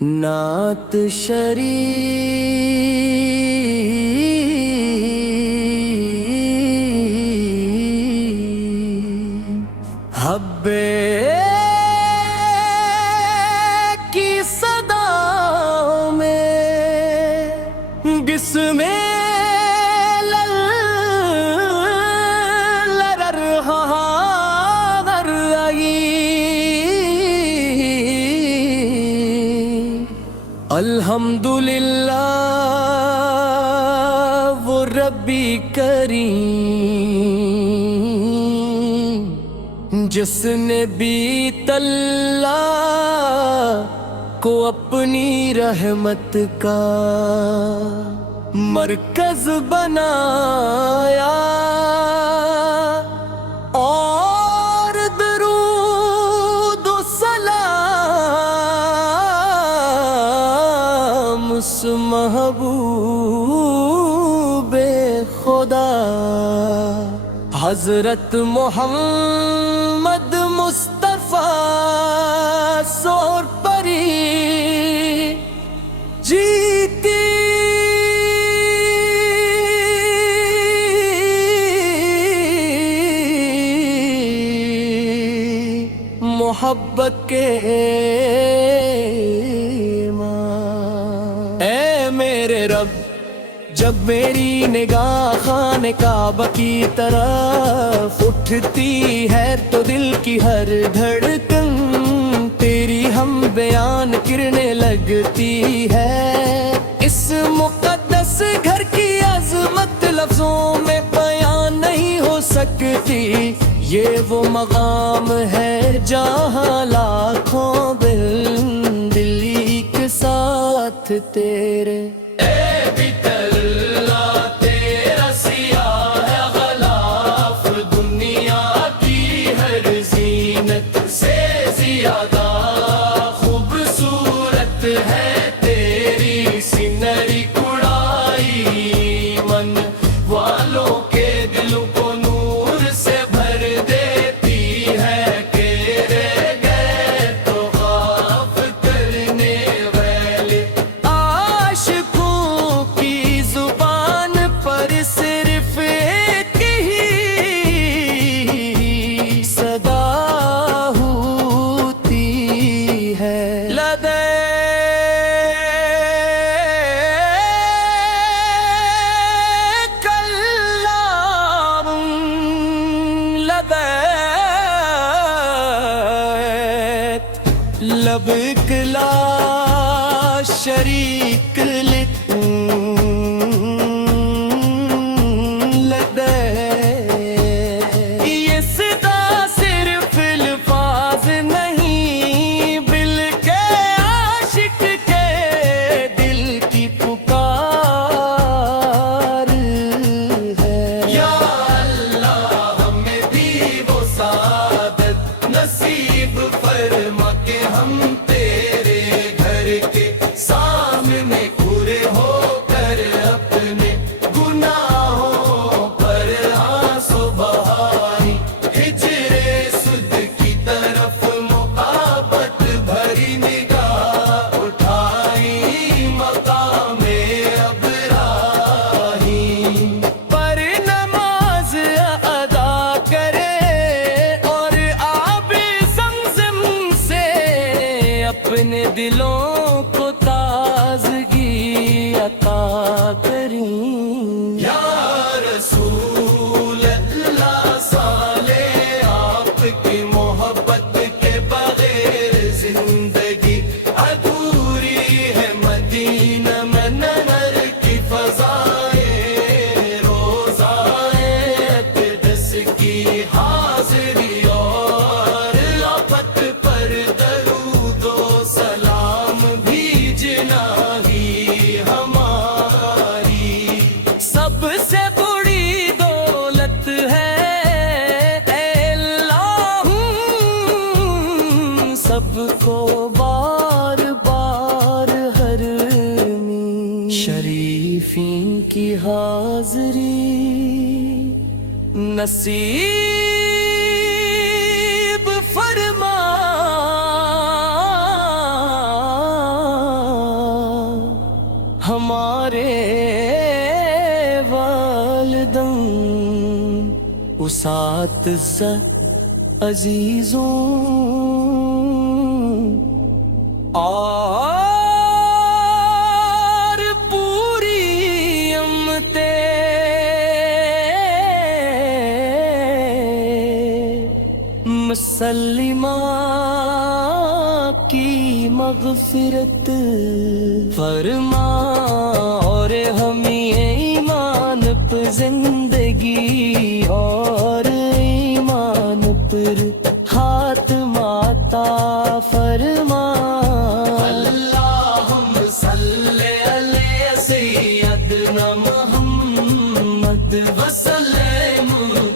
نعت شریف حبے کی صدا میں بسم الحمدللہ وہ ربی کریم جس نے بیت اللہ کو اپنی رحمت کا مرکز بنایا اور درود و سلام اس محبوب خدا حضرت محمد مصطفیٰ سور پری جیتی محبت کے اے میرے رب جب میری نگاہ خانہ کعبہ کی طرف اٹھتی ہے تو دل کی ہر دھڑکن تیری ہم بیان کرنے لگتی ہے اس مقدس گھر کی عظمت لفظوں میں بیان نہیں ہو سکتی یہ وہ مقام ہے جہاں لاکھوں دل ایک ساتھ تیرے لبیک لا شریک لک لبیک یہ صدا صرف الفاظ نہیں بلکہ عاشق کے دل کی پکار ہے یا اللہ ہمیں بھی وہ سعادت نصیب فرما کہ ہم تیرے گھر کے سامنے کھڑے ہو کر اپنے گناہوں پر آنسو بہائی ہجر سد کی طرف محبت بھری نگاہ اٹھائی مقام ابراہیم پر نماز ادا کرے اور آب زمزم سے اپنے دلوں کو تازگی عطا کریں یا رسول اللہ صالح آپ کی محبت کے بغیر زندگی ادھوری ہے مدینہ منور کی فضائیں روزائے اقدس کی حاضری اور آفت پر درود و سلام بھیجنا ہی ہماری سب سے بڑی دولت ہے اے اللہ سب کو بار بار ہر شریفین کی حاضری نصیب فرما ہمارے والدین اساتذہ عزیزوں اور پوری امتیں مسلمہ کی مغفرت فرما، اور ہمیں ایمان پہ زندگی اور ایمان پر خاتمہ عطا فرما۔ اللہم صلی علی سیدنا محمد وسلم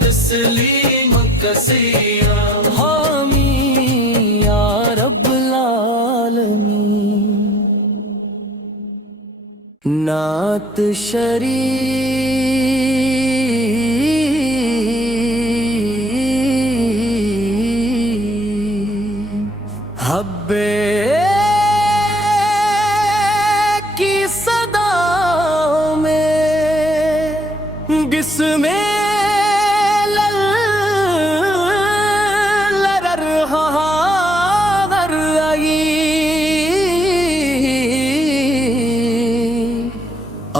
تسلیم کثیرا، آمین یا رب العالمین۔ نعت شریف حبے کی صدا میں بسم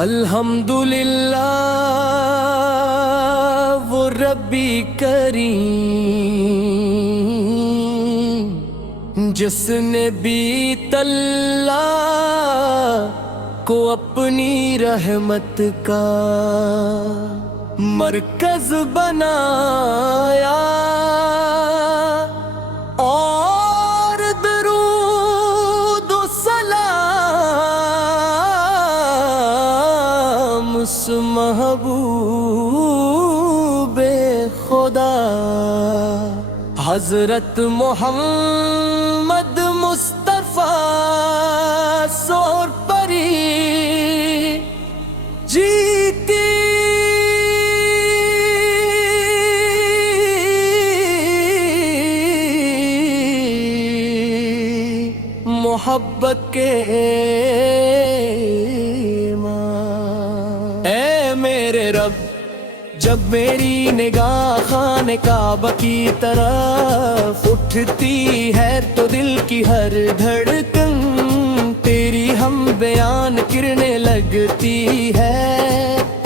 الحمدللہ وہ ربی کریم جس نے بیت اللہ کو اپنی رحمت کا مرکز بنایا، اور درود و سلام اس محبوب خدا حضرت محمد مصطفیٰ سور پری جیتی محبت کے ایمان۔ اے میرے رب، جب میری نگاہ خانہ کعبہ کی طرف اٹھتی ہے تو دل کی ہر دھڑکن تیری ہم بیان کرنے لگتی ہے۔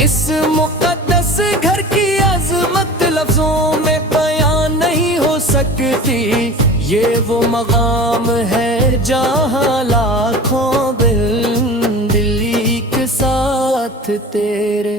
اس مقدس گھر کی عظمت لفظوں میں بیان نہیں ہو سکتی، یہ وہ مقام ہے جہاں لاکھوں دل ایک ساتھ تیرے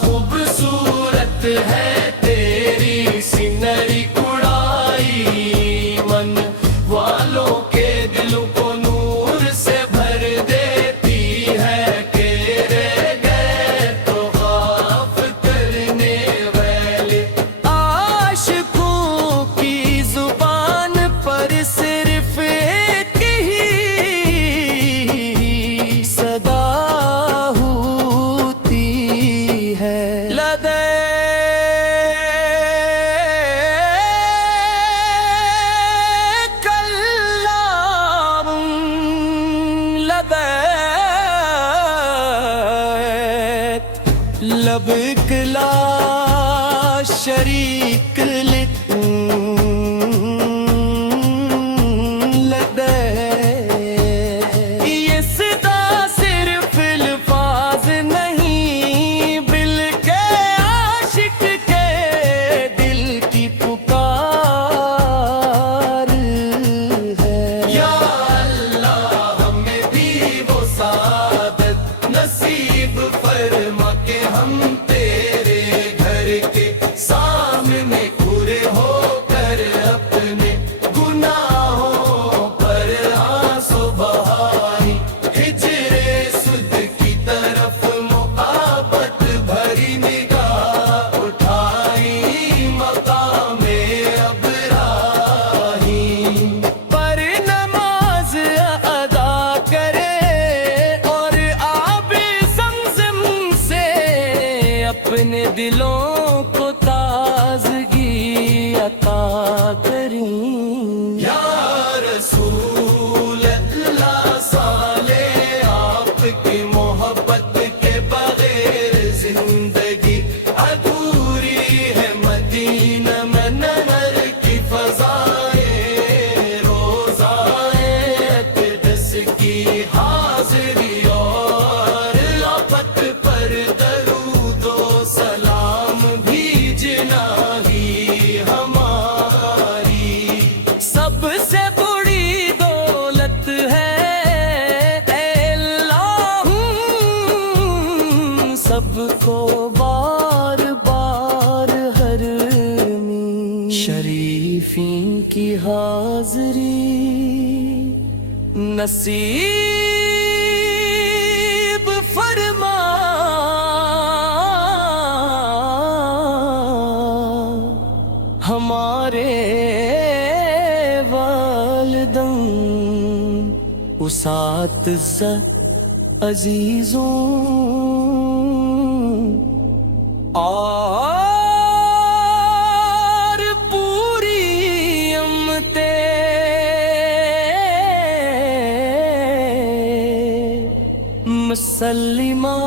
خوبصورت ہے تیری سینری کڑائی، من والوں کے دلوں کو نور سے بھر دیتی ہے، کہ رہ گئے تو غاف کرنے والے عاشقوں کی زبان پر صرف ایک ہی صدا لبیک لا شریک لک لدیک، یہ صدا صرف الفاظ نہیں بلکہ عاشق کے دل کی پکار ہے۔ یا اللہ ہمیں بھی وہ سعادت نصیب فرما کہ ہم تیرے گھر کے سامنے کھڑے ہو کر اپنے اپنے دلوں کو تازگی عطا کریں یا رسول اللہ صالح، آپ کی محبت کے بغیر زندگی ادھوری ہے، مدینہ منور کی فضائیں، روزائے اقدس کی حاضری اور آفت پر درود و سلام بھیجنا ہی ہماری سب سے بڑی دولت ہے، اے اللہ سب کو بار بار ہر میں شریفین کی حاضری نصیب فرما، ہمارے والدین اساتذہ عزیزوں اور پوری امتِ مسلمہ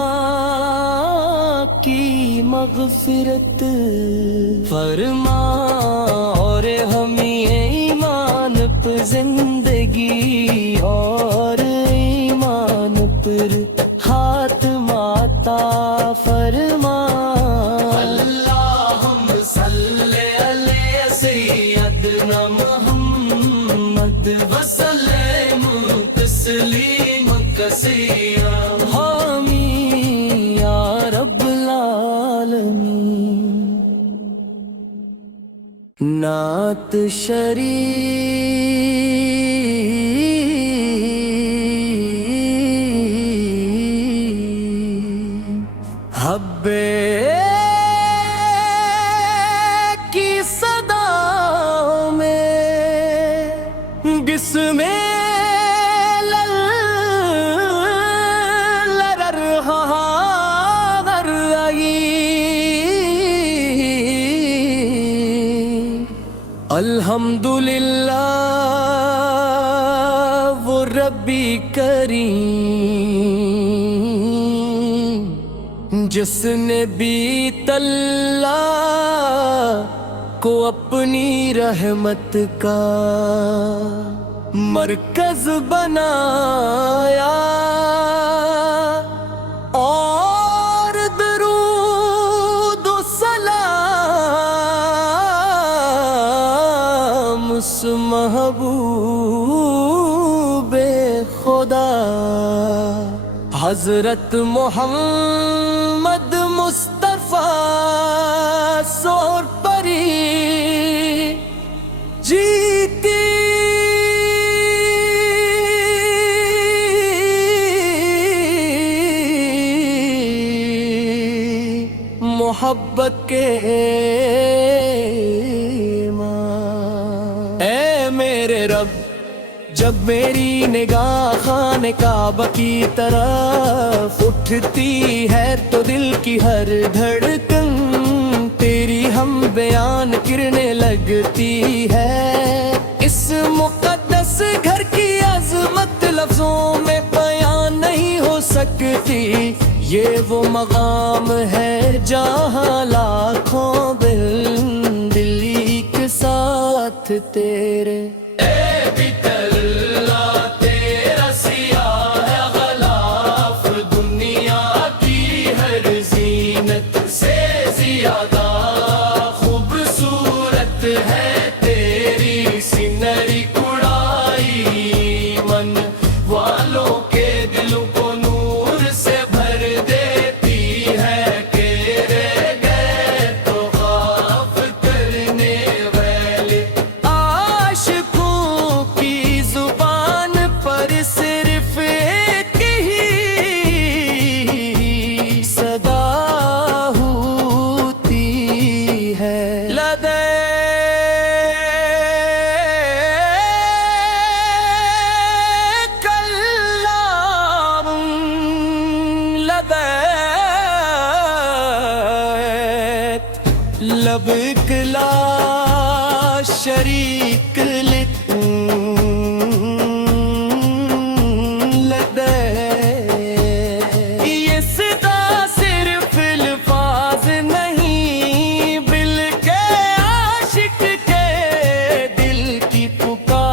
کی مغفرت فرما، اور ہمیں ایمان پر زندگی اور ایمان پر خاتمہ عطا فرما۔ اللہم صلی علی سیدنا محمد وسلم تسلیم کثیرا، آمین یا رب العالمین۔ نعت شریف حبے کی صدا میں بسم الحمدللہ وہ ربی کریم جس نے بیت اللہ کو اپنی رحمت کا مرکز بنایا، اور درود و سلام اس محبوب خدا حضرت محمد مصطفیٰ سور پری جیتی محبت کے ماں۔ اے میرے رب، جب میری نگاہ خانہ کعبہ کی طرف اٹھتی ہے تو دل کی ہر دھڑکن تیری ہم بیان کرنے لگتی ہے۔ اس مقدس گھر کی عظمت لفظوں میں بیان نہیں ہو سکتی، یہ وہ مقام ہے جہاں لاکھوں دل ایک ساتھ تیرے عاشق لب کلا شریک یہ صدا صرف الفاظ نہیں بلکہ عاشق کے دل کی پکار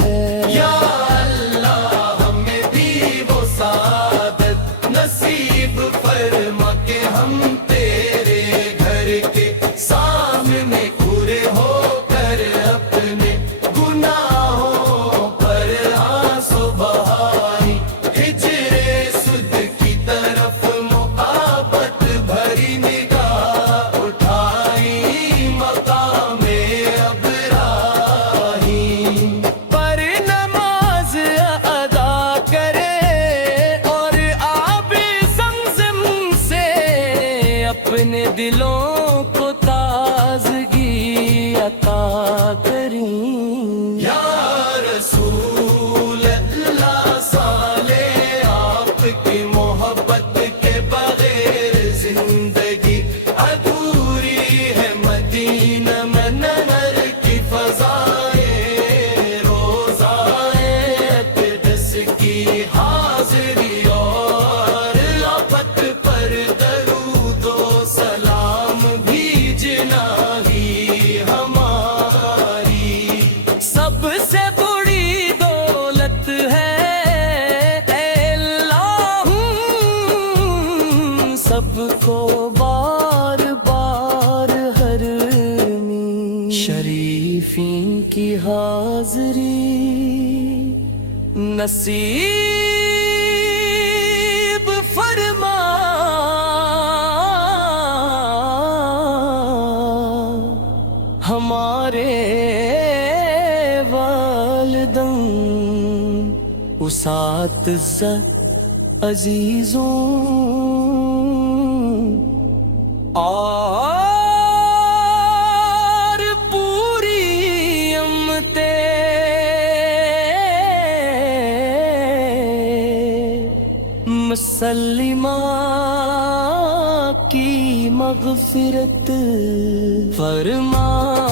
ہے یا اللہ ہمیں بھی وہ سعادت نصیب فرما کہ ہم تیرے گھر کے سامنے کھڑے ہو کر اپنے گناہوں پر آنسو بہائی ہجر سد کی طرف محبت بھری نگاہ اٹھائی مقام ابراہیم پر نماز ادا کرے اور آب زمزم سے اپنے دلوں کو تازگی عطا کریں یا رسول اللہ صالح آپ کی محبت کے بغیر زندگی ادھوری ہے مدینہ منور کی فضائیں روزائے اقدس کی حاضری اور آفت پر درود و سلام بھیجنا ہی ہماری سب سے بڑی دولت ہے اے اللہ سب کو بار بار ہر شریفین کی حاضری نصیب فرما ہمارے والدین اساتذہ عزیزوں اور پوری امتیں مسلمہ کی مغفرت فرما